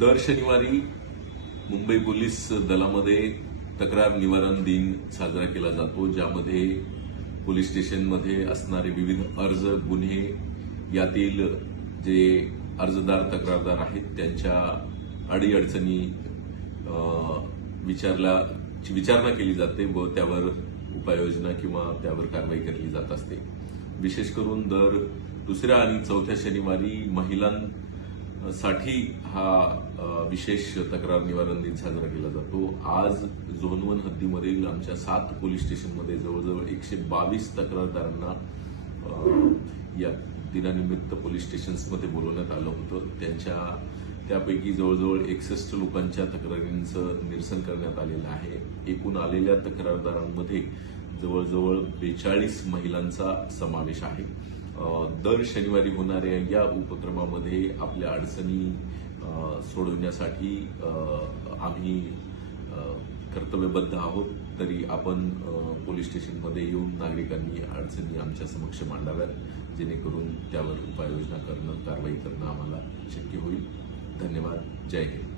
दर शनिवारी मुंबई पोलीस दलामध्ये तक्रार निवारण दिन साजरा केला जातो ज्यामध्ये पोलीस स्टेशनमध्ये असणारे विविध अर्ज गुन्हे यातील जे अर्जदार तक्रारदार आहेत त्यांच्या अडीअडचणी अ, विचारला विचारणा केली जाते व त्यावर उपाययोजना किंवा त्यावर कारवाई केली जात असते. विशेष करून दर दुसऱ्या आणि चौथ्या शनिवारी महिलां साठी हा विशेष तक्रार निवारण दिन साजरा केला जातो. आज झोन वन हद्दीमधील आमच्या सात पोलीस स्टेशनमध्ये जवळजवळ एकशे बावीस तक्रारदारांना या दिनानिमित्त पोलीस स्टेशन्समध्ये बोलवण्यात आलं होतं. त्यांच्या त्यापैकी जवळजवळ एकसष्ट लोकांच्या तक्रारींचं निरसन करण्यात आलेलं आहे. एकूण आलेल्या तक्रारदारांमध्ये जवळजवळ बेचाळीस महिलांचा समावेश आहे. दर शनिवारी होणाऱ्या या उपक्रमामध्ये आपल्या अडचणी सोडवण्यासाठी आम्ही कर्तव्यबद्ध आहोत. तरी आपण पोलीस स्टेशनमध्ये येऊन नागरिकांनी अडचणी आमच्या समक्ष मांडाव्यात. जेणेकरून त्यावर उपाययोजना करणं कारवाई करणं आम्हाला शक्य होईल. धन्यवाद. जय हिंद.